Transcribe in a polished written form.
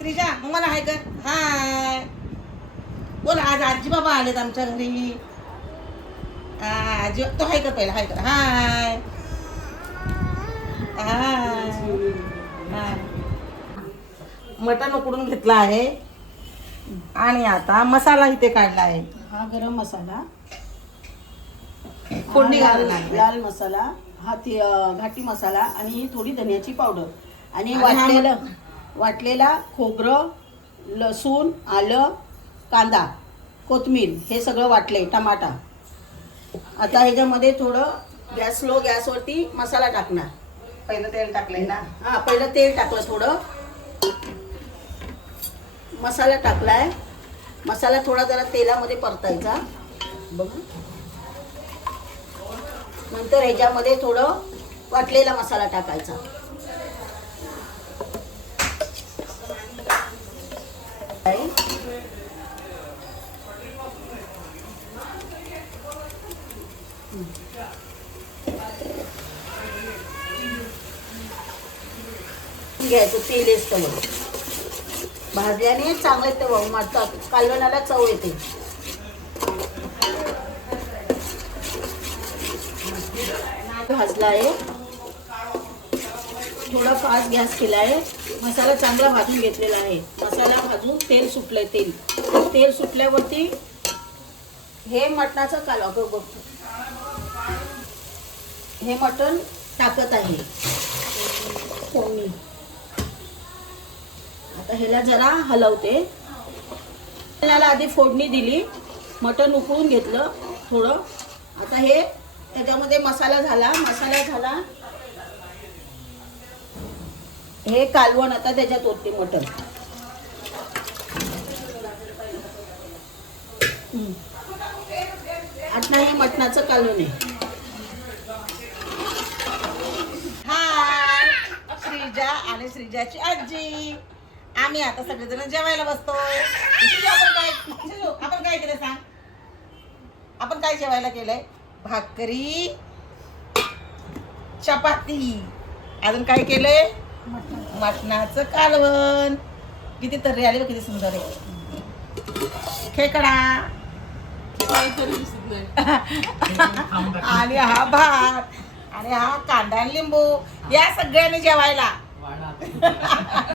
श्रीजा मग मला हाय कर. हाय बोल. आज आजी बाबा आलेत आमच्या घरी. आजी तो हाय कर पहिला. हाय कर. हाय हाय हाय. मटण उकडून घेतला आहे आणि आता मसाला इथे काढला आहे. हा गरम मसाला, फोडणी लाल घालायला लाल मसाला, हा घाटी मसाला आणि ही थोडी धन्याची पावडर आणि आणि वाटलेला खोबरं, लसूण, आलं, कांदा, कोथिंबीर हे सगळं वाटले. टमाटा. आता ह्याच्यामध्ये थोडं स्लो गॅसवरती मसाला टाकणार. पहिलं तेल टाकलंय ना. हा पहिलं तेल टाकलं. थोडं मसाला टाकलाय. मसाला थोडा जरा तेलामध्ये परतायचा बघ. नंतर ह्याच्यामध्ये थोडं वाटलेला मसाला टाकायचा. घ्यायचं. तेल असतं भाजल्याने चांगले ते मारतात. कालवणाला चव येते. भाजला आहे. थोडा फास्ट गॅस केला आहे. मसाला चांगला भाजून घेतलेला आहे. मसाला भाजून तेल सुटलंय. तेल सुटल्यावरती हे मटणाचं कालवा बघ. हे मटण टाकत आहे फोडणी. आता ह्याला जरा हलवते. ह्याला आधी फोडणी दिली. मटण उकळून घेतलं थोडं. आता हे त्याच्यामध्ये मसाला झाला. हे कालवण आता त्याच्यात ओतते मटण. आता हे मटणाचं कालवण आहे. हाय श्रीजा आणि श्रीजाची आजी. आम्ही आता सगळेजण जेवायला बसतोय. आपण काय केलं सांग. आपण काय जेवायला केलंय. भाकरी, चपाती, अजून काय केलंय. मटणाचं कालवण. किती तर्री आली. किती सुंदर आहे. खेकडा आणि हा भात आणि हा कांदा आणि लिंबू. या सगळ्यांनी जेवायला.